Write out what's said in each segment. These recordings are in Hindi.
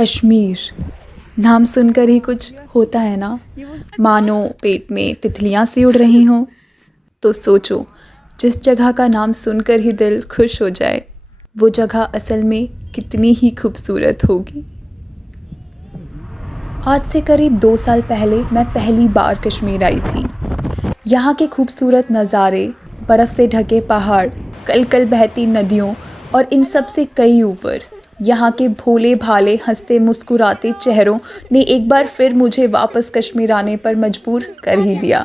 कश्मीर नाम सुनकर ही कुछ होता है ना, मानो पेट में तितलियां सी उड़ रही हों। तो सोचो, जिस जगह का नाम सुनकर ही दिल खुश हो जाए, वो जगह असल में कितनी ही खूबसूरत होगी। आज से करीब 2 साल पहले मैं पहली बार कश्मीर आई थी। यहाँ के खूबसूरत नज़ारे, बर्फ़ से ढके पहाड़, कल कल बहती नदियों और इन सब से कई ऊपर यहाँ के भोले भाले हंसते मुस्कुराते चेहरों ने एक बार फिर मुझे वापस कश्मीर आने पर मजबूर कर ही दिया।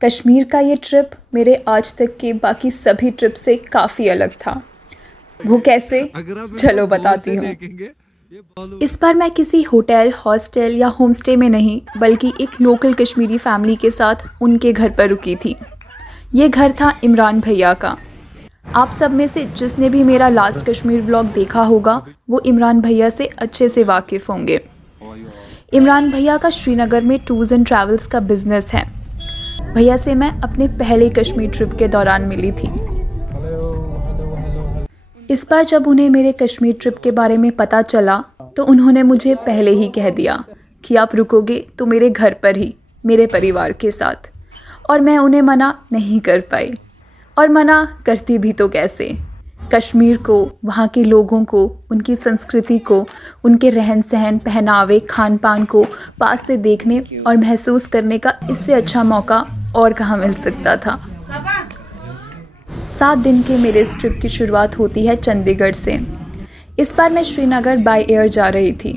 कश्मीर का ये ट्रिप मेरे आज तक के बाकी सभी ट्रिप से काफ़ी अलग था। वो कैसे? चलो बताती हूँ। इस बार मैं किसी होटल, हॉस्टल या होमस्टे में नहीं, बल्कि एक लोकल कश्मीरी फैमिली के साथ उनके घर पर रुकी थी। ये घर था इमरान भैया का। आप सब में से जिसने भी मेरा लास्ट कश्मीर व्लॉग देखा होगा, वो इमरान भैया से अच्छे से वाकिफ़ होंगे। इमरान भैया का श्रीनगर में टूर्स एंड ट्रैवल्स का बिज़नेस है। भैया से मैं अपने पहले कश्मीर ट्रिप के दौरान मिली थी। इस बार जब उन्हें मेरे कश्मीर ट्रिप के बारे में पता चला, तो उन्होंने मुझे पहले ही कह दिया कि आप रुकोगे तो मेरे घर पर ही, मेरे परिवार के साथ। और मैं उन्हें मना नहीं कर पाई, और मना करती भी तो कैसे। कश्मीर को, वहाँ के लोगों को, उनकी संस्कृति को, उनके रहन सहन, पहनावे, खान पान को पास से देखने और महसूस करने का इससे अच्छा मौका और कहाँ मिल सकता था। 7 दिन के मेरे इस ट्रिप की शुरुआत होती है चंडीगढ़ से। इस बार मैं श्रीनगर बाय एयर जा रही थी।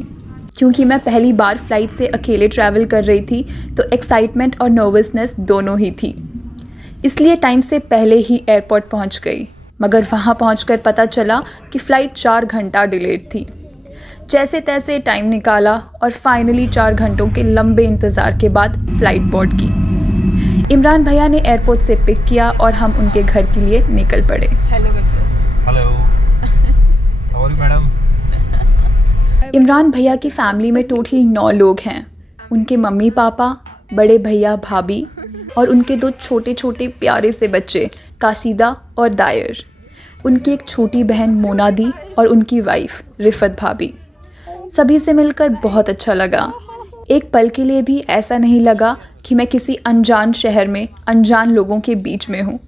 क्योंकि मैं पहली बार फ़्लाइट से अकेले ट्रैवल कर रही थी, तो एक्साइटमेंट और नर्वसनेस दोनों ही थी। इसलिए टाइम से पहले ही एयरपोर्ट पहुंच गई, मगर वहां पहुंचकर पता चला कि फ़्लाइट 4 घंटा डिलेड थी। जैसे तैसे टाइम निकाला और फाइनली 4 घंटों के लंबे इंतज़ार के बाद फ़्लाइट बोर्ड की। इमरान भैया ने एयरपोर्ट से पिक किया और हम उनके घर के लिए निकल पड़े। Hello hello, how are you madam? Imran भैया की फ़ैमिली में टोटल 9 लोग हैं। उनके मम्मी पापा, बड़े भैया भाभी और उनके 2 छोटे छोटे प्यारे से बच्चे काशिदा और दायर। उनकी एक छोटी बहन मोना दी और उनकी वाइफ रिफत भाभी। सभी से मिलकर बहुत अच्छा लगा। एक पल के लिए भी ऐसा नहीं लगा कि मैं किसी अनजान शहर में अनजान लोगों के बीच में हूँ।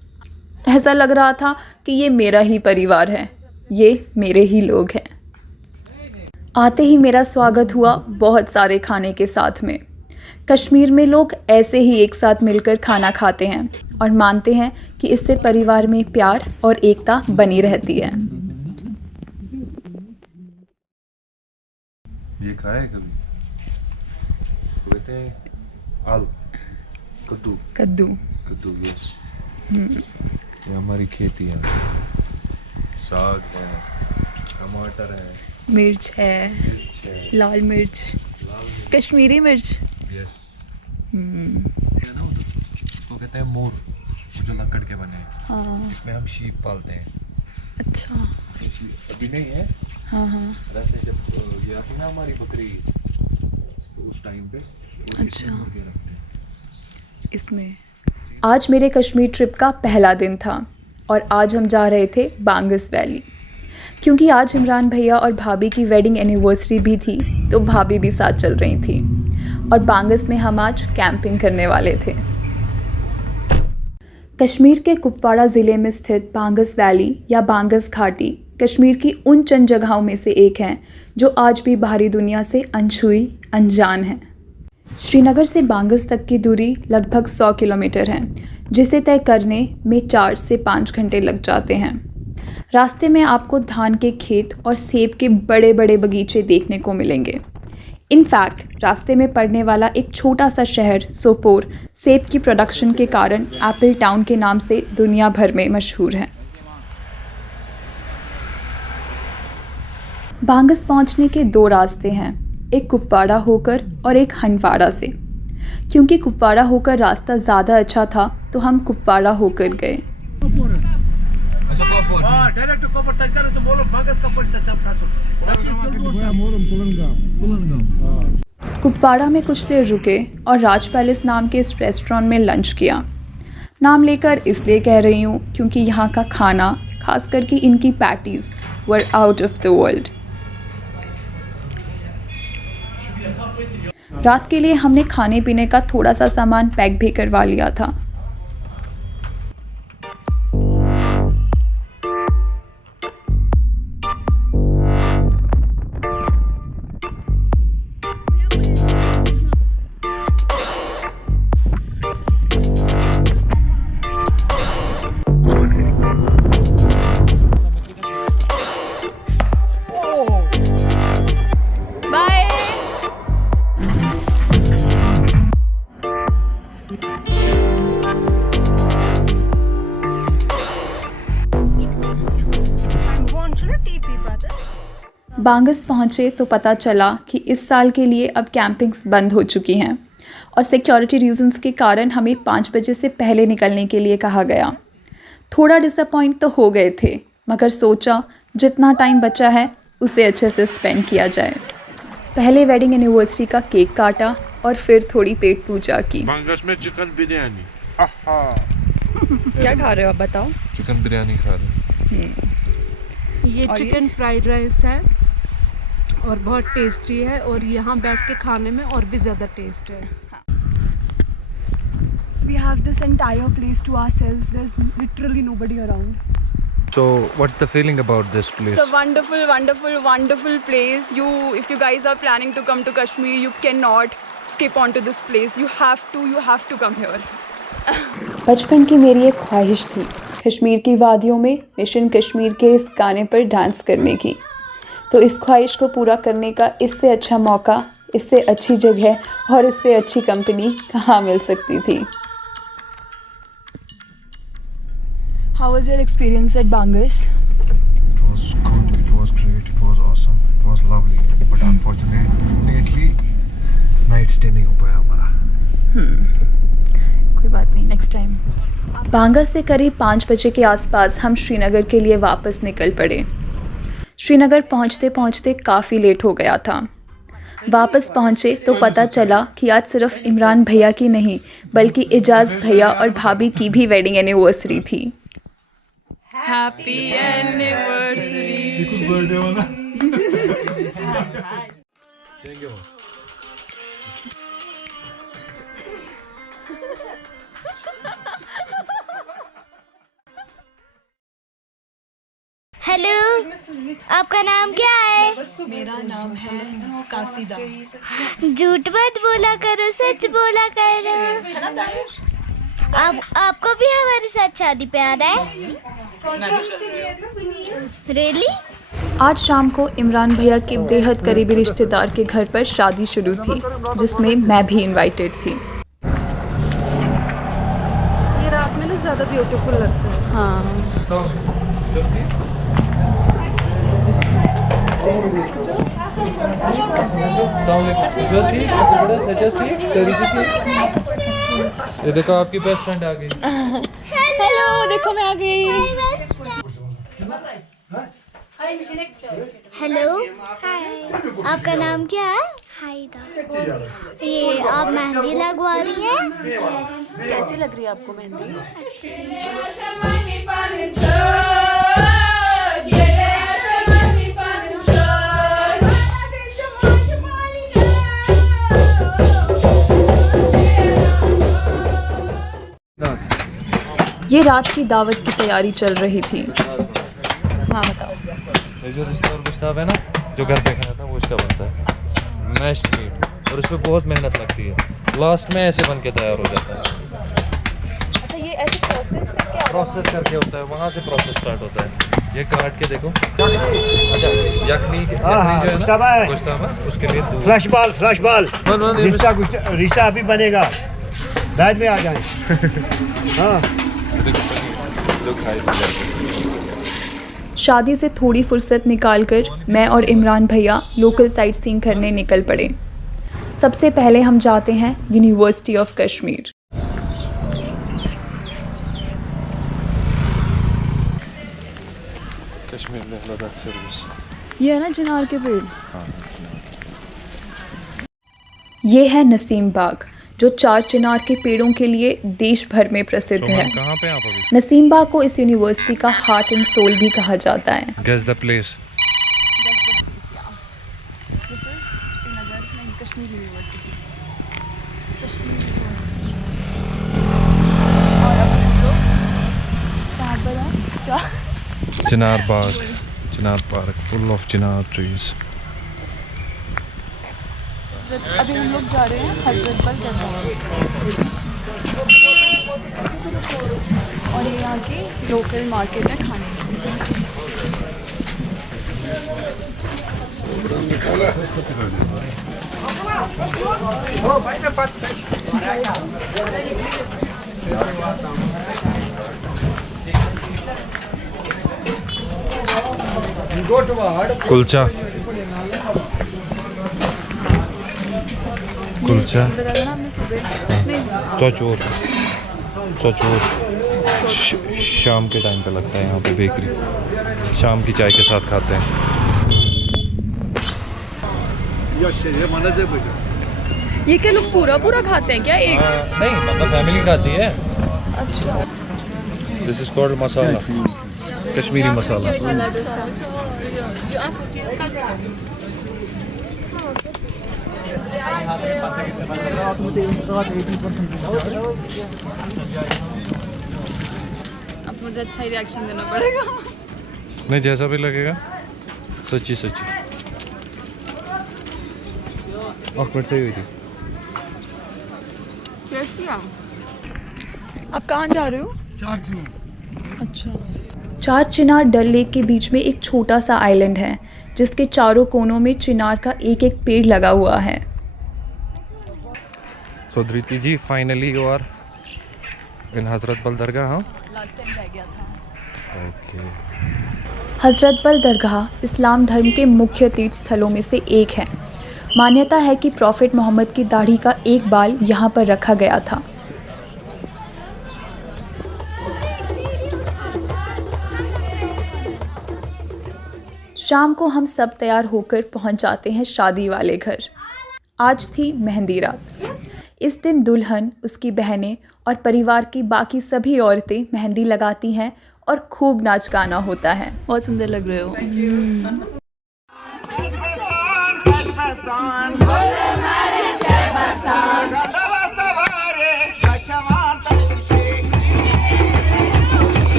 ऐसा लग रहा था कि ये मेरा ही परिवार है, ये मेरे ही लोग हैं। आते ही मेरा स्वागत हुआ बहुत सारे खाने के साथ में। कश्मीर में लोग ऐसे ही एक साथ मिलकर खाना खाते हैं और मानते हैं कि इससे परिवार में प्यार और एकता बनी रहती है। ये खाया है कभी? कहते हैं आलू, कद्दू कद्दू। कद्दू, यस। ये हमारी खेती है। साग है, टमाटर है, मिर्च है, लाल मिर्च, कश्मीरी मिर्च। यस। है ना उसको कहते हैं मोर, जो लकड़ के बने हैं। हाँ। इसमें हम शीप पालते हैं। अच्छा। अभी नहीं है। हाँ हाँ। रहते जब ये आती ना हमारी बकरी, तो उस टाइम पे अच्छा। मुर्गे रखते हैं इसमें। आज मेरे कश्मीर ट्रिप का पहला दिन था और आज हम जा रहे थे बांगस वैली। क्योंकि आज इमरान भैया और भाभी की वेडिंग एनिवर्सरी भी थी, तो भाभी भी साथ चल रही थी और बांगस में हम आज कैंपिंग करने वाले थे। कश्मीर के कुपवाड़ा ज़िले में स्थित बांगस वैली या बांगस घाटी कश्मीर की उन चंद जगहों में से एक है जो आज भी बाहरी दुनिया से अनछुई, अनजान है। श्रीनगर से बांगस तक की दूरी लगभग 100 किलोमीटर है, जिसे तय करने में 4 से 5 घंटे लग जाते हैं। रास्ते में आपको धान के खेत और सेब के बड़े बड़े बगीचे देखने को मिलेंगे। इनफैक्ट रास्ते में पड़ने वाला एक छोटा सा शहर सोपोर सेब की प्रोडक्शन के कारण एप्पल टाउन के नाम से दुनिया भर में मशहूर है। बांगस पहुंचने के 2 रास्ते हैं, एक कुपवाड़ा होकर और एक हंडवाड़ा से। क्योंकि कुपवाड़ा होकर रास्ता ज़्यादा अच्छा था, तो हम कुपवाड़ा होकर गए। कुपवाड़ा में कुछ देर रुके और राज पैलेस नाम के इस रेस्टोरेंट में लंच किया। नाम लेकर इसलिए कह रही हूँ क्योंकि यहाँ का खाना, खास करके इनकी patties, were out of the world. रात के लिए हमने खाने पीने का थोड़ा सा सामान पैक भी करवा लिया था। बांगस पहुँचे तो पता चला कि इस साल के लिए अब कैंपिंग्स बंद हो चुकी हैं और सिक्योरिटी रीजंस के कारण हमें 5 बजे से पहले निकलने के लिए कहा गया। थोड़ा डिसअपॉइंट तो हो गए थे, मगर सोचा जितना टाइम बचा है उसे अच्छे से स्पेंड किया जाए। पहले वेडिंग एनिवर्सरी का केक काटा और फिर थोड़ी पेट पूजा की। बांगस में चिकन बिरयानी। क्या खा रहे हो आप बताओ? चिकन बिरयानी खा रहे हैं। ये चिकन फ्राइड राइस है और बहुत टेस्टी है और यहाँ बैठ के खाने में और भी ज़्यादा टेस्ट है। We have this entire place to ourselves. There's literally nobody around. So, what's the feeling about this place? It's a wonderful, wonderful, wonderful place. If you guys are planning to come to Kashmir, you cannot skip onto this place. You have to come here. बचपन की मेरी एक ख्वाहिश थी कश्मीर की वादियों में मिशन कश्मीर के इस गाने पर डांस करने की। तो इस ख्वाहिश को पूरा करने का इससे अच्छा मौका, इससे अच्छी जगह और इससे अच्छी कंपनी कहाँ मिल सकती थी। How was your experience at Bangas? It was good, it was great, it was awesome, it was lovely. But unfortunately, night stay नहीं हो पाया हमारा। कोई बात नहीं, नेक्स्ट टाइम। बांगा से करीब 5 बजे के आसपास हम श्रीनगर के लिए वापस निकल पड़े। श्रीनगर पहुंचते पहुंचते काफ़ी लेट हो गया था। वापस पहुंचे तो पता चला कि आज सिर्फ इमरान भैया की नहीं बल्कि एजाज भैया और भाभी की भी वेडिंग एनिवर्सरी थी। Happy anniversary. कुछ बर्थडे वाला। Thank you. हेलो, आपका नाम क्या है? मेरा नाम है कासिदा। झूठ मत बोला करो, सच बोला करो। आपको भी हमारे साथ शादी पे आना है? रियली? आज शाम को इमरान भैया के बेहद करीबी रिश्तेदार के घर पर शादी शुरू थी, जिसमें मैं भी इनवाइटेड थी। ये रात में ना ज़्यादा ब्यूटीफुल लगता है। हाँ। ये देखो आपकी बेस्ट फ्रेंड आ गई। हेलो, देखो मैं आ गई। हेलो, आपका नाम क्या है? हाइदा। ये आप मेहंदी लगवा रही हैं? यस। कैसी लग रही है आपको मेहंदी? ये रात की दावत की तैयारी चल रही थी। हाँ बताओ। ये जो रिश्ता और गुस्ताव है ना, जो घर पे खाया था वो इसका बनता है मैश्ड मीट, और इसमें बहुत मेहनत लगती है। लास्ट में ऐसे बन के तैयार हो जाता है। अच्छा, ये ऐसे प्रोसेस करके होता है, वहाँ से प्रोसेस स्टार्ट होता है। ये काट के देखो। अच्छा, यखनी जो है ना, गुस्ताव, उसके लिए फ्लैश बॉल रिश्ता अभी बनेगा, बाद में आ जाए। हाँ। शादी से थोड़ी फुर्सत निकालकर मैं और इमरान भैया लोकल साइट सीइंग करने निकल पड़े। सबसे पहले हम जाते हैं यूनिवर्सिटी ऑफ कश्मीर। कश्मीर में लद्दाख सर्विस। ये है ना चिनार के पेड़। ये है नसीम बाग, जो 4 चिनार के पेड़ों के लिए देश भर में प्रसिद्ध है। कहाँ पे आप अभी? नसीम बाग को इस यूनिवर्सिटी का हार्ट एंड सोल भी कहा जाता है। Guess the place. Kashmir university. Chinar Bagh, Chinar park, full of Chinar trees. अभी हम लोग जा रहे हैं हजरत बल दरगाह और ये यहाँ की लोकल मार्केट है खाने की। कुलचा, कुलचा, चौचोर, चौचोर शाम के टाइम पे लगता है यहाँ पे बेकरी, शाम की चाय के साथ खाते हैं। ये क्या लोग पूरा पूरा खाते हैं क्या एक? नहीं, मतलब फैमिली खाती है। अच्छा। दिस इज कॉल्ड मसाला, कश्मीरी मसाला। अब मुझे अच्छा ही रिएक्शन देना पड़ेगा। नहीं, जैसा भी लगेगा, सच्ची सच्ची। सही हुई थी। आप कहाँ जा रहे हो? अच्छा। चार चिनार डल लेक के बीच में एक छोटा सा आइलैंड है जिसके चारों कोनों में चिनार का एक एक पेड़ लगा हुआ है। So Dhriti ji, finally you are in Hazratbal Dargah. Last time रह गया था। ओके। हजरत बल दरगाह इस्लाम धर्म के मुख्य तीर्थ स्थलों में से एक है। मान्यता है कि प्रॉफिट मोहम्मद की दाढ़ी का एक बाल यहाँ पर रखा गया था। शाम को हम सब तैयार होकर पहुँच जाते हैं शादी वाले घर। आज थी मेहंदी रात। इस दिन दुल्हन, उसकी बहनें और परिवार की बाकी सभी औरतें मेहंदी लगाती हैं और खूब नाच गाना होता है। बहुत सुंदर लग रहे हो।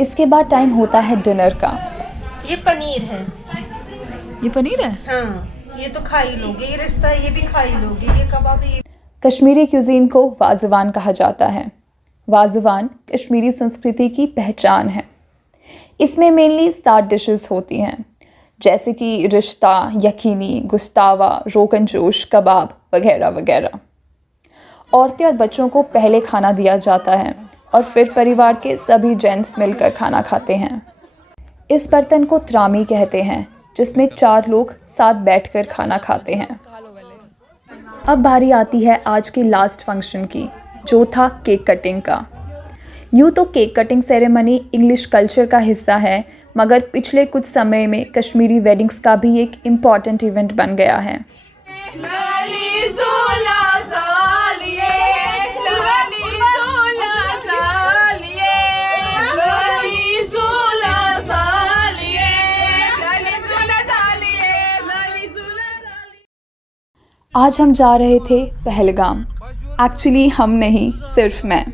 इसके बाद टाइम होता है डिनर का। ये पनीर है। ये पनीर है? हाँ, ये तो खा ही लोगे, ये रिश्ता ये भी खा ही लोगे, ये कबाब ये। कश्मीरी क्यूजीन को वाज़वान कहा जाता है। वाज़वान कश्मीरी संस्कृति की पहचान है। इसमें मेनली 7 डिशेस होती हैं, जैसे कि रिश्ता, यकीनी, गुस्तावा, रोगन जोश, कबाब वगैरह वगैरह। औरतें और बच्चों को पहले खाना दिया जाता है और फिर परिवार के सभी जेंट्स मिलकर खाना खाते हैं। इस बर्तन को त्रामी कहते हैं, जिसमें 4 लोग साथ बैठकर खाना खाते हैं। अब बारी आती है आज के लास्ट फंक्शन की, जो था केक कटिंग का। यूँ तो cake cutting ceremony English culture का हिस्सा है, मगर पिछले कुछ समय में कश्मीरी वेडिंग्स का भी एक इम्पॉर्टेंट इवेंट बन गया है। आज हम जा रहे थे पहलगाम। एक्चुअली हम नहीं, सिर्फ मैं।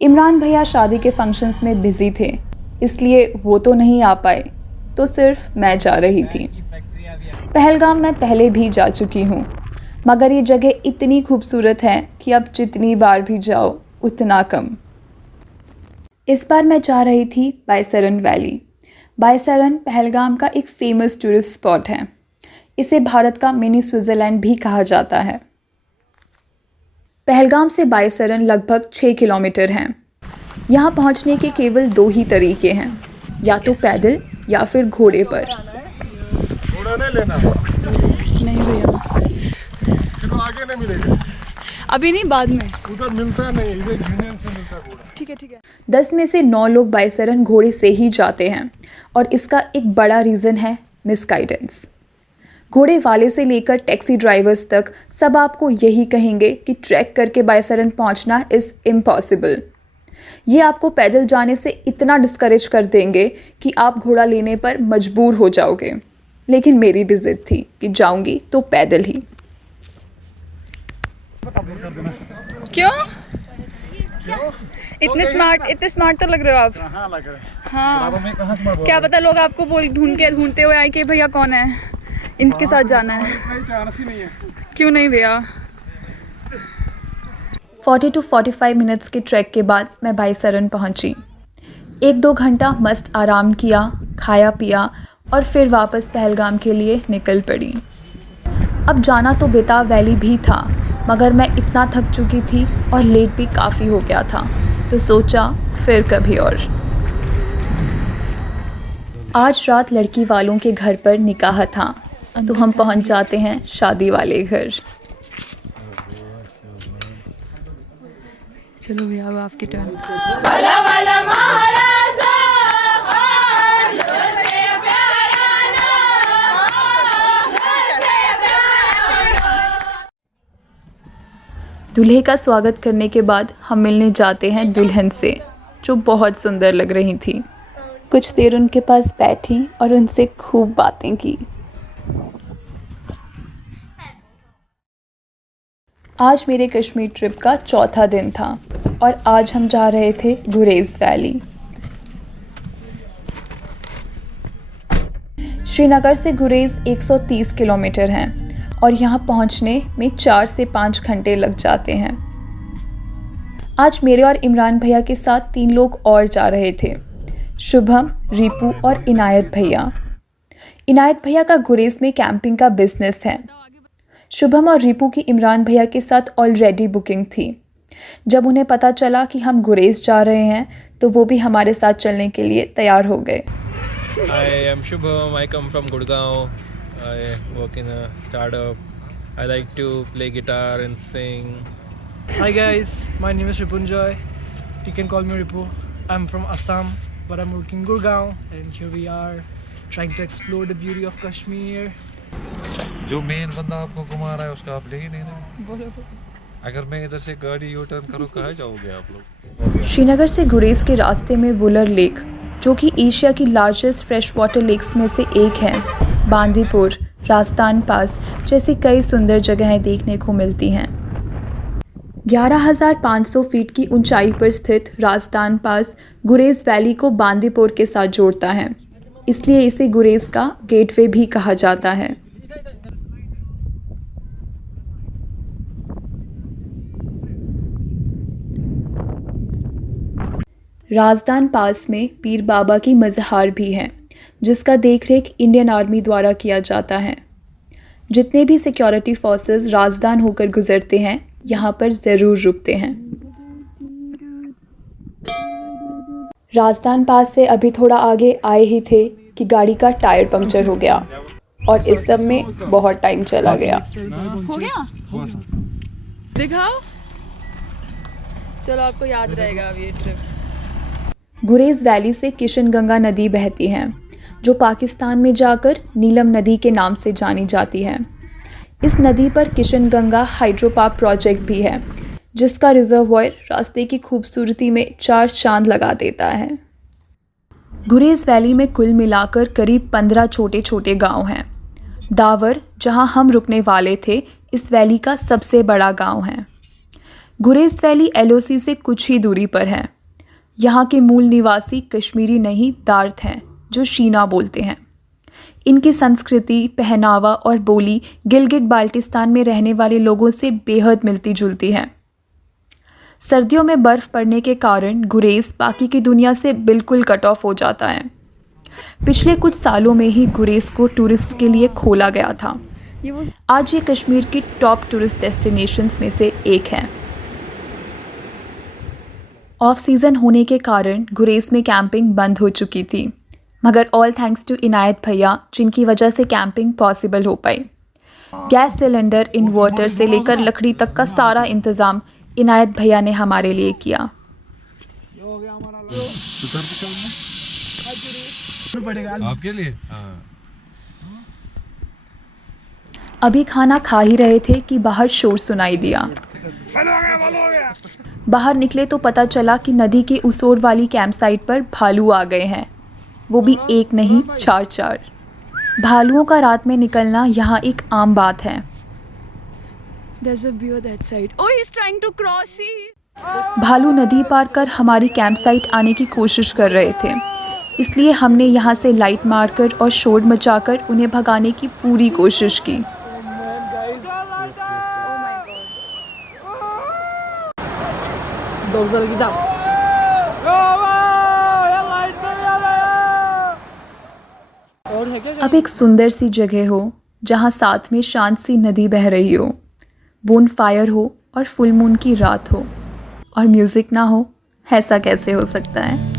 इमरान भैया शादी के फंक्शंस में बिज़ी थे, इसलिए वो तो नहीं आ पाए, तो सिर्फ मैं जा रही थी। पहलगाम मैं पहले भी जा चुकी हूँ, मगर ये जगह इतनी खूबसूरत है कि अब जितनी बार भी जाओ उतना कम। इस बार मैं जा रही थी बायसरन वैली। बायसरन पहलगाम का एक फ़ेमस टूरिस्ट स्पॉट है। इसे भारत का मिनी स्विट्ज़रलैंड भी कहा जाता है। पहलगाम से बायसरन लगभग 6 किलोमीटर हैं। यहाँ पहुँचने के केवल 2 ही तरीके हैं, या तो पैदल या फिर घोड़े पर। घोड़ा नहीं लेना। नहीं भैया, फिर आगे नहीं मिलेगा। अभी नहीं, बाद में। उधर मिलता नहीं, इधर यूनियन से मिलता घोड़ा। ठीक है ठीक है। 10 में से 9 लोग बायसरन घोड़े से ही जाते हैं, और इसका एक बड़ा रीज़न है मिसगाइडेंस। घोड़े वाले से लेकर टैक्सी ड्राइवर्स तक सब आपको यही कहेंगे कि ट्रैक करके बायसरन पहुंचना इज़ इम्पॉसिबल। ये आपको पैदल जाने से इतना डिस्करेज कर देंगे कि आप घोड़ा लेने पर मजबूर हो जाओगे। लेकिन मेरी भी जिद थी कि जाऊंगी तो पैदल ही। क्यों? इतने स्मार्ट तो लग रहे हो आप। हाँ लग रहा है। हाँ, क्या पता लोग आपको ढूंढते हुए आए कि भैया कौन है, इनके साथ जाना है। नहीं चांस ही नहीं है। क्यों नहीं भैया? 40 to 45 मिनट्स के ट्रैक के बाद मैं बायसरन पहुंची। 1-2 घंटा मस्त आराम किया, खाया पिया और फिर वापस पहलगाम के लिए निकल पड़ी। अब जाना तो बेताब वैली भी था, मगर मैं इतना थक चुकी थी और लेट भी काफ़ी हो गया था, तो सोचा फिर कभी और। आज रात लड़की वालों के घर पर निकाह था, तो हम पहुंच जाते हैं शादी वाले घर। चलो भैया अब आपकी टर्न। दूल्हे का स्वागत करने के बाद हम मिलने जाते हैं दुल्हन से, जो बहुत सुंदर लग रही थी। कुछ देर उनके पास बैठी और उनसे खूब बातें की। आज मेरे कश्मीर ट्रिप का चौथा दिन था और आज हम जा रहे थे गुरेज़ वैली। श्रीनगर से गुरेज़ 130 किलोमीटर हैं और यहाँ पहुँचने में 4 से 5 घंटे लग जाते हैं। आज मेरे और इमरान भैया के साथ 3 लोग और जा रहे थे, शुभम, रिपू और इनायत भैया। इनायत भैया का गुरेज़ में कैंपिंग का बिजनेस है। शुभम और रिपू की इमरान भैया के साथ ऑलरेडी बुकिंग थी। जब उन्हें पता चला कि हम गुरेज़ जा रहे हैं तो वो भी हमारे साथ चलने के लिए तैयार हो गए। I am Shubham. I come from Gurgaon. I work in a startup. I like to play guitar and sing. Hi guys, my name is Ripunjoy. You can call me Ripu. I'm from Assam, but I'm working in Gurgaon, and here we are trying to explore the beauty of Kashmir. जो मेन बंदा आपको घुमा रहा है उसका आप ले ही नहीं रहे। अगर मैं इधर से गाड़ी यू टर्न करूँ कहाँ जाओगे आप लोग? श्रीनगर से गुरेज़ के रास्ते में वुलर लेक, जो कि एशिया की लार्जेस्ट फ्रेश वाटर लेक्स में से एक है, बांदीपुर, राजस्थान पास जैसी कई सुंदर जगहें देखने को मिलती हैं। 11,500 फीट की ऊंचाई पर स्थित राजस्थान पास गुरेज़ वैली को बांदीपुर के साथ जोड़ता है, इसलिए इसे गुरेज़ का गेटवे भी कहा जाता है। राजस्थान पास में पीर बाबा की मज़ार भी है, जिसका देखरेख इंडियन आर्मी द्वारा किया जाता है। जितने भी सिक्योरिटी फोर्सेस राजस्थान होकर गुजरते हैं यहाँ पर ज़रूर रुकते हैं। राजस्थान पास से अभी थोड़ा आगे आए ही थे कि गाड़ी का टायर पंक्चर हो गया और इस सब में बहुत टाइम चला गया। हो गया? दिखाओ, चलो आपको याद रहेगा अब ये ट्रिप। गुरेज़ वैली से किशनगंगा नदी बहती है, जो पाकिस्तान में जाकर नीलम नदी के नाम से जानी जाती है। इस नदी पर किशनगंगा हाइड्रो पावर प्रोजेक्ट भी है, जिसका रिजर्वॉयर रास्ते की खूबसूरती में 4 चांद लगा देता है। गुरेज़ वैली में कुल मिलाकर करीब 15 छोटे छोटे गांव हैं। दावर, जहां हम रुकने वाले थे, इस वैली का सबसे बड़ा गांव है। गुरेज़ वैली LOC से कुछ ही दूरी पर है। यहाँ के मूल निवासी कश्मीरी नहीं दार्त हैं, जो शीना बोलते हैं। इनकी संस्कृति, पहनावा और बोली गिलगिट बाल्टिस्तान में रहने वाले लोगों से बेहद मिलती जुलती है। सर्दियों में बर्फ़ पड़ने के कारण गुरेज़ बाकी की दुनिया से बिल्कुल कट ऑफ हो जाता है। पिछले कुछ सालों में ही गुरेज़ को टूरिस्ट के लिए खोला गया था। आज ये कश्मीर की टॉप टूरिस्ट डेस्टिनेशंस में से एक है। ऑफ सीज़न होने के कारण गुरेज़ में कैंपिंग बंद हो चुकी थी, मगर ऑल थैंक्स टू इनायत भैया, जिनकी वजह से कैंपिंग पॉसिबल हो पाई। गैस सिलेंडर, इन्वर्टर से लेकर लकड़ी तक का सारा इंतज़ाम इनायत भैया ने हमारे लिए किया। आपके लिए? हाँ। अभी खाना खा ही रहे थे कि बाहर शोर सुनाई दिया। बाहर निकले तो पता चला कि नदी के उस ओर वाली कैंप साइट पर भालू आ गए हैं, वो भी एक नहीं 4-4। भालुओं का रात में निकलना यहाँ एक आम बात है। There's a bear that side. Oh, he's trying to cross. See? भालू नदी पार कर हमारी कैंप साइट आने की कोशिश कर रहे थे, इसलिए हमने यहाँ से लाइट मारकर और शोर मचाकर उन्हें भगाने की पूरी कोशिश की। अब एक सुंदर सी जगह हो जहाँ साथ में शांत सी नदी बह रही हो, बोन फायर हो और फुल मून की रात हो और म्यूज़िक ना हो, ऐसा कैसे हो सकता है।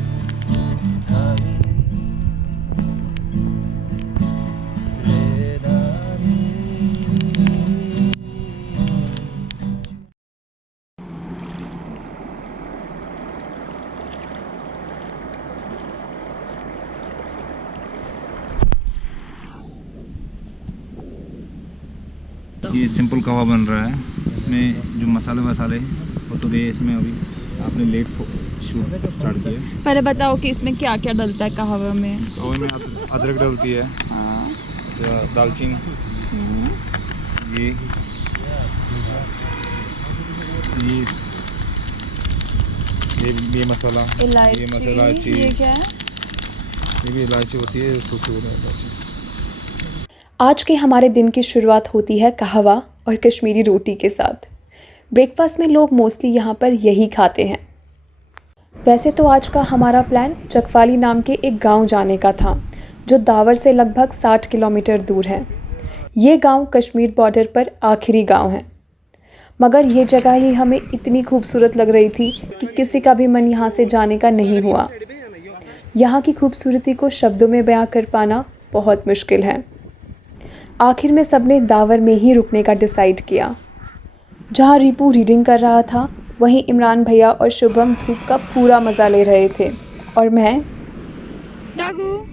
ये सिंपल कबाब बन रहा है। इसमें जो मसाले वसाले वो तो दे, इसमें अभी आपने लेट शूट स्टार्ट किया। पहले बताओ कि इसमें क्या क्या डलता है कहवा में। कबाब में अदरक डलती है, दालचीनी, ये मसाला, इलायची, ये क्या है? ये भी इलायची होती है, सूखी इलायची। आज के हमारे दिन की शुरुआत होती है कहवा और कश्मीरी रोटी के साथ। ब्रेकफास्ट में लोग मोस्टली यहाँ पर यही खाते हैं। वैसे तो आज का हमारा प्लान चकवाली नाम के एक गांव जाने का था, जो दावर से लगभग 60 किलोमीटर दूर है। ये गांव कश्मीर बॉर्डर पर आखिरी गांव है, मगर ये जगह ही हमें इतनी खूबसूरत लग रही थी कि किसी का भी मन यहाँ से जाने का नहीं हुआ। यहाँ की खूबसूरती को शब्दों में बयां कर पाना बहुत मुश्किल है। आखिर में सबने दावर में ही रुकने का डिसाइड किया। जहाँ रिपू रीडिंग कर रहा था, वहीं इमरान भैया और शुभम धूप का पूरा मज़ा ले रहे थे और मैं डागू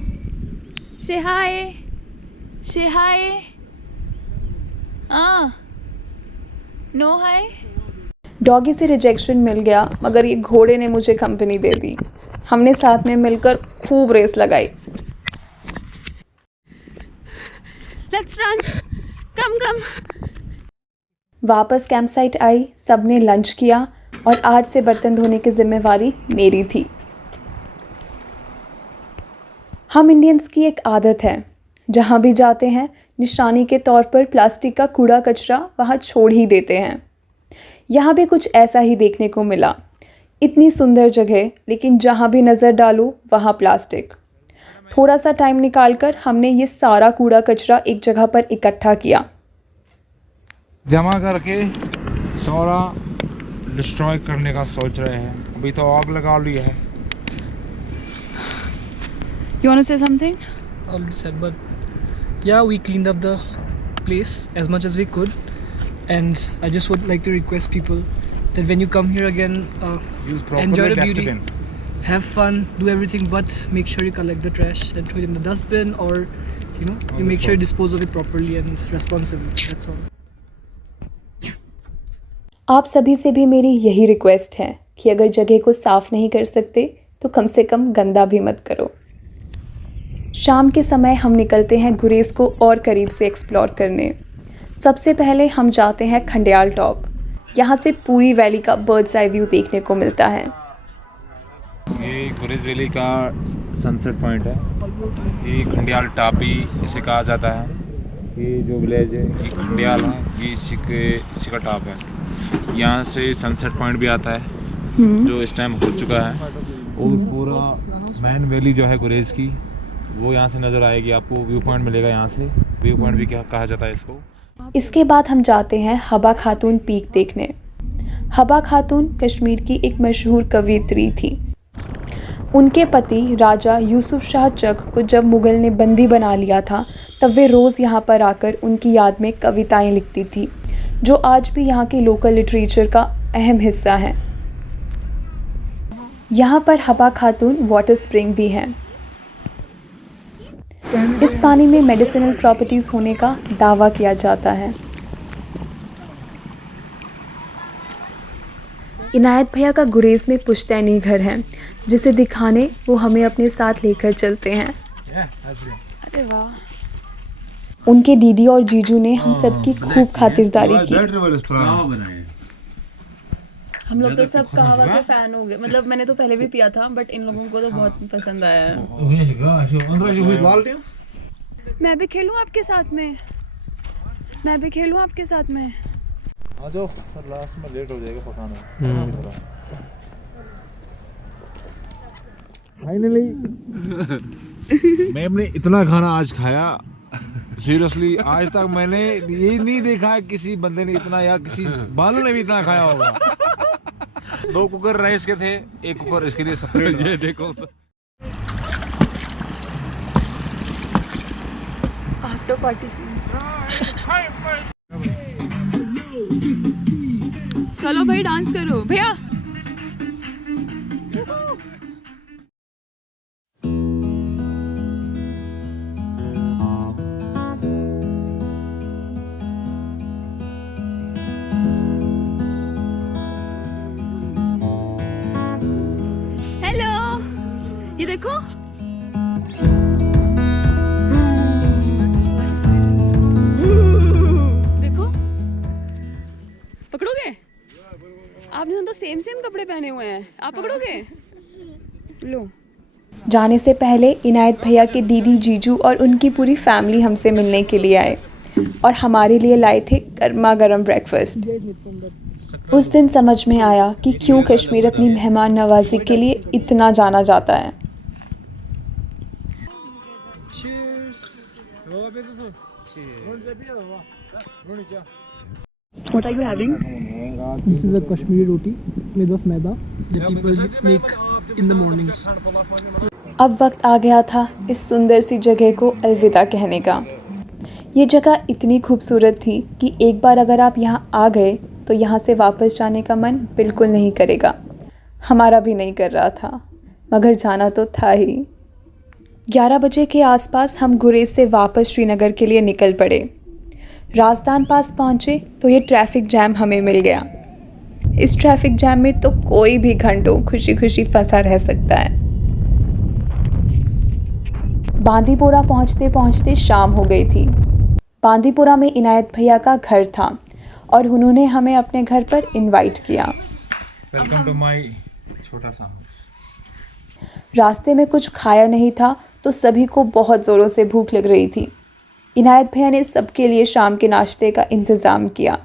से हाय नो हाय। डॉगी से रिजेक्शन मिल गया, मगर ये घोड़े ने मुझे कंपनी दे दी। हमने साथ में मिलकर खूब रेस लगाई। लेट्स रन, कम। वापस कैंप साइट आई, सबने लंच किया और आज से बर्तन धोने की जिम्मेवारी मेरी थी। हम इंडियंस की एक आदत है, जहाँ भी जाते हैं निशानी के तौर पर प्लास्टिक का कूड़ा कचरा वहाँ छोड़ ही देते हैं। यहाँ भी कुछ ऐसा ही देखने को मिला। इतनी सुंदर जगह, लेकिन जहाँ भी नज़र डालो वहाँ प्लास्टिक। थोड़ा सा टाइम निकालकर हमने ये सारा कूड़ा कचरा एक जगह पर इकट्ठा किया, जमा करके सारा डिस्ट्रॉय करने का सोच रहे हैं। अभी तो आग लगा ली है। You want to say something? Already said, but yeah, we cleaned up the place as much as we could, and I just would like to request people that when you come here again, Use properly enjoy the beauty, dustbin. have fun, do everything, but make sure you collect the trash and throw it in the dustbin, or you make sure you dispose of it properly and responsibly. That's all. आप सभी से भी मेरी यही रिक्वेस्ट है कि अगर जगह को साफ़ नहीं कर सकते तो कम से कम गंदा भी मत करो। शाम के समय हम निकलते हैं गुरेज को और करीब से एक्सप्लोर करने। सबसे पहले हम जाते हैं खंडियाल टॉप। यहाँ से पूरी वैली का बर्ड्स आई व्यू देखने को मिलता है। ये गुरेज वैली का सनसेट पॉइंट है। ये खंडियाल टॉप भी इसे कहा जाता है। ये जो विलेज है ये खंडियाल है, ये इसी का टॉप है। यहाँ से सनसेट पॉइंट भी आता है जो इस टाइम हो चुका है, और पूरा मैन वैली जो है गुरेज की वो यहाँ से नज़र आएगी आपको। व्यू पॉइंट मिलेगा यहाँ से, व्यू पॉइंट भी क्या कहा जाता है इसको। इसके बाद हम जाते हैं हबा खातून पीक देखने। हबा खातून कश्मीर की एक मशहूर कवयित्री थी। उनके पति राजा यूसुफ शाह चक को जब मुग़ल ने बंदी बना लिया था, तब वे रोज़ यहाँ पर आकर उनकी याद में कविताएं लिखती थी, जो आज भी यहाँ के लोकल लिटरेचर का अहम हिस्सा है। यहाँ पर हबा खातून वाटर स्प्रिंग भी है। इस पानी में मेडिसिनल प्रॉपर्टीज़ होने का दावा किया जाता है। इनायत भैया का गुरेज में पुश्तैनी घर है, जिसे दिखाने वो हमें अपने साथ लेकर चलते हैं। अरे वाह। उनके दीदी और जीजू ने हम सबकी खूब खातिरदारी की। हम लोग तो सब कहवा के फैन हो गए, मतलब मैंने तो पहले भी पिया था, बट इन लोगों को तो बहुत पसंद आया है। मैं भी खेलूं आपके साथ में, मैं भी खेलूं आपके साथ में। आ जाओ, लास्ट में लेट हो जाएगा पकाने। फाइनली मैम ने इतना खाना आज खाया, सीरियसली आज तक मैंने ये नहीं देखा है किसी बंदे ने इतना, या किसी बालू ने भी इतना खाया होगा। 2 कुकर राइस के थे, 1 कुकर इसके लिए सेपरेट। ये देखो आफ्टर पार्टी सीन्स। चलो भाई डांस करो भैया। हेलो, ये देखो। देखो, पकड़ोगे? आपने तो सेम कपड़े पहने हुए हैं, आप पकड़ोगे? लो। जाने से पहले इनायत भैया के दीदी, जीजू और उनकी पूरी फैमिली हमसे मिलने के लिए आए और हमारे लिए लाए थे गर्मा गर्म ब्रेकफास्ट। उस दिन समझ में आया कि क्यों कश्मीर अपनी मेहमान नवाजी के लिए इतना जाना जाता है। What are you having? This is a Kashmiri roti made of maida that people make in the mornings. अब वक्त आ गया था इस सुंदर सी जगह को अलविदा कहने का। ये जगह इतनी खूबसूरत थी कि एक बार अगर आप यहाँ आ गए तो यहाँ से वापस जाने का मन बिल्कुल नहीं करेगा। हमारा भी नहीं कर रहा था, मगर जाना तो था ही। 11 बजे के आसपास हम गुरेज से वापस श्रीनगर के लिए निकल पड़े। राजदान पास पहुँचे तो ये ट्रैफिक जैम हमें मिल गया। इस ट्रैफिक जैम में तो कोई भी घंटों खुशी खुशी फंसा रह सकता है। बांदीपोरा पहुँचते पहुँचते शाम हो गई थी। बांदीपोरा में इनायत भैया का घर था और उन्होंने हमें अपने घर पर इनवाइट किया। वेलकम टू माय छोटा सा हाउस। रास्ते में कुछ खाया नहीं था तो सभी को बहुत ज़ोरों से भूख लग रही थी। इनायत भैया ने सबके लिए शाम के नाश्ते का इंतज़ाम किया।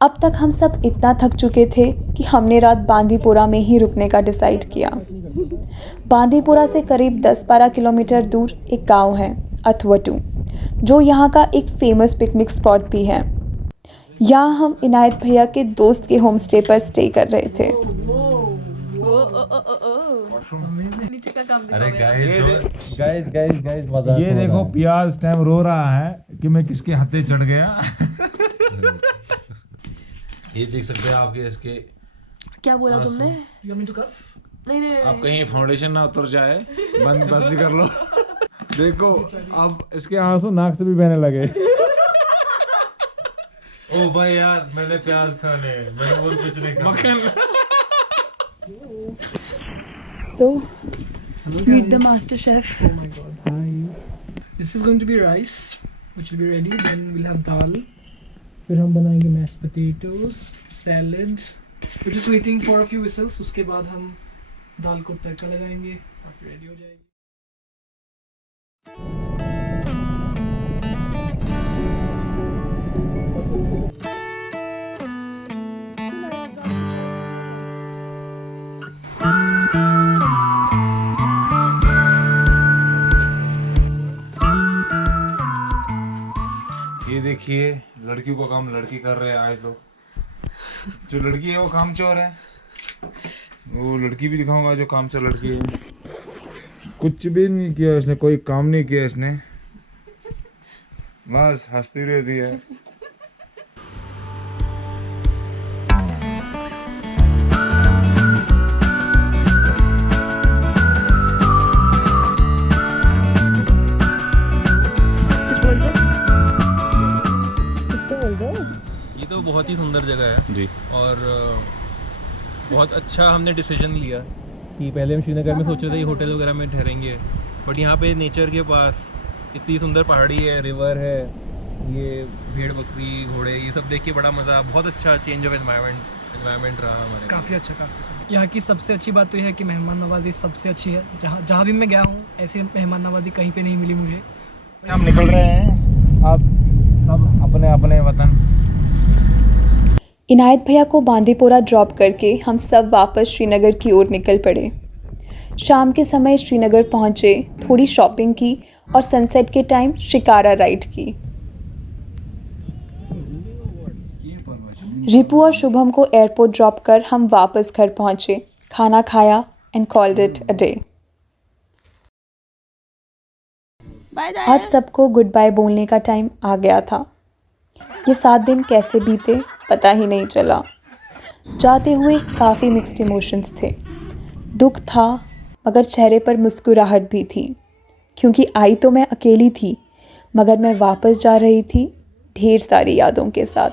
अब तक हम सब इतना थक चुके थे कि हमने रात बांदीपोरा में ही रुकने का डिसाइड किया। बांदीपोरा से करीब 10-12 किलोमीटर दूर एक गांव है अथवटू, जो यहाँ का एक फेमस पिकनिक स्पॉट भी है। यहाँ हम इनायत भैया के दोस्त के होम स्टे पर स्टे कर रहे थे। नीचे का काम अरे गाइस मजा। ये देखो प्याज टाइम रो रहा है कि मैं किसके हाथे चढ़ गया। ये देख सकते हैं आपके इसके। क्या बोला तुमने? नहीं नहीं आप कहीं फाउंडेशन ना उतर जाए, बंद बस भी कर लो। देखो अब इसके आंसू नाक से भी बहने लगे। ओ भाई यार, मैंने प्याज खाने, मैंने और कुछ नहीं खाना। So, meet the master chef. Oh my god. Hi. This is going to be rice, which will be ready. Then we'll have dal. फिर हम बनाएंगे mashed potatoes, salad. We're just waiting for a few whistles. उसके बाद हम दाल को तड़का लगाएंगे और फिर ready हो जाएगी। ये देखिए, लड़कियों का काम लड़की कर रहे हैं आज लोग। जो लड़की है वो काम चोर है। वो लड़की भी दिखाऊंगा जो काम चोर लड़की है। कुछ भी नहीं किया इसने, कोई काम नहीं किया इसने, बस हंसती रहती है। बहुत ही सुंदर जगह है जी। और बहुत अच्छा हमने डिसीजन लिया कि पहले हम श्रीनगर में सोच रहे थे होटल वगैरह में ठहरेंगे, बट यहाँ पे नेचर के पास इतनी सुंदर पहाड़ी है, रिवर है, ये भेड़ बकरी घोड़े ये सब देख के बड़ा मज़ा, बहुत अच्छा चेंज ऑफ एनवायरनमेंट रहा हमारे। काफ़ी अच्छा, काफ़ी अच्छा। यहाँ की सबसे अच्छी बात तो यह है कि मेहमान नवाजी सबसे अच्छी है। जहाँ भी मैं गया हूँ ऐसी मेहमान नवाजी कहीं पे नहीं मिली मुझे। हम निकल रहे हैं अब सब अपने अपने वतन। इनायत भैया को बांदीपोरा ड्रॉप करके हम सब वापस श्रीनगर की ओर निकल पड़े। शाम के समय श्रीनगर पहुँचे, थोड़ी शॉपिंग की और सनसेट के टाइम शिकारा राइड की। रिपू और शुभम को एयरपोर्ट ड्रॉप कर हम वापस घर पहुँचे, खाना खाया and called it a day. आज सबको गुड बाय बोलने का टाइम आ गया था। ये 7 दिन कैसे बीते पता ही नहीं चला। जाते हुए काफ़ी मिक्स्ड इमोशंस थे। दुख था मगर चेहरे पर मुस्कुराहट भी थी, क्योंकि आई तो मैं अकेली थी मगर मैं वापस जा रही थी ढेर सारी यादों के साथ।